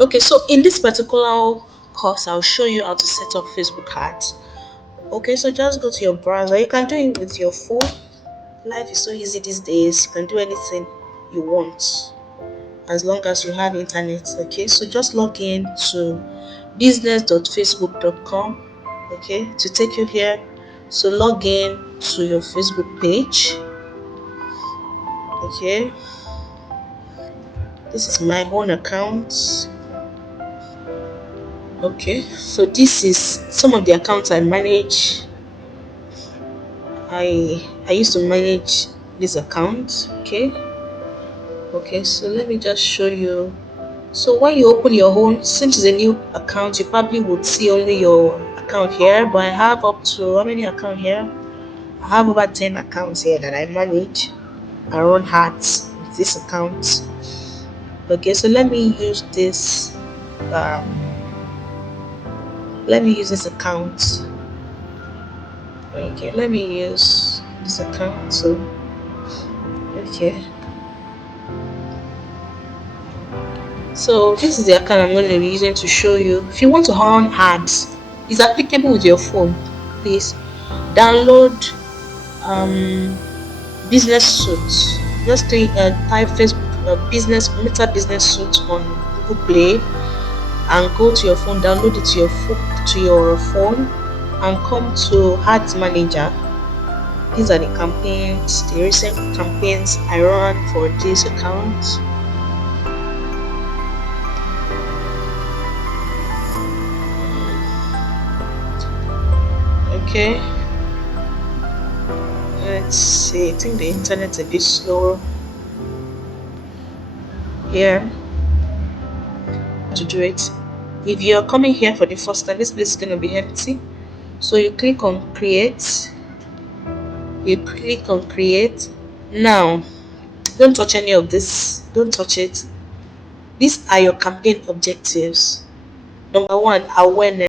Okay, so in this particular course, I'll show you how to set up Facebook ads. Okay, so just go to your browser. You can do it with your phone. Life is so easy these days. You can do anything you want as long as you have internet. Okay, so just log in to business.facebook.com. Okay, to take you here. So log in to your Facebook page. Okay, this is my own account. Okay, so this is some of the accounts I manage. I used to manage this account. Okay, so let me just show you. So when you open your own, since it's a new account, you probably would see only your account here. But I have up to how many account here? I have over 10 accounts here that I manage. I run ads with this account. Okay, so Um, let me use this account. Okay, let me use this account. So okay. So this is the account I'm going to be using to show you. If you want to run ads, it's applicable with your phone. Please download Business Suite. Just type Facebook Meta Business Suite on Google Play and go to your phone. Download it to your phone and come to Ads Manager. These are the campaigns, the recent campaigns I run for this account. Okay. Let's see. I think the internet's a bit slow here to do it. If you're coming here for the first time, this place is going to be empty. So you click on create. You click on create. Now, don't touch any of this. Don't touch it. These are your campaign objectives. Number one, awareness.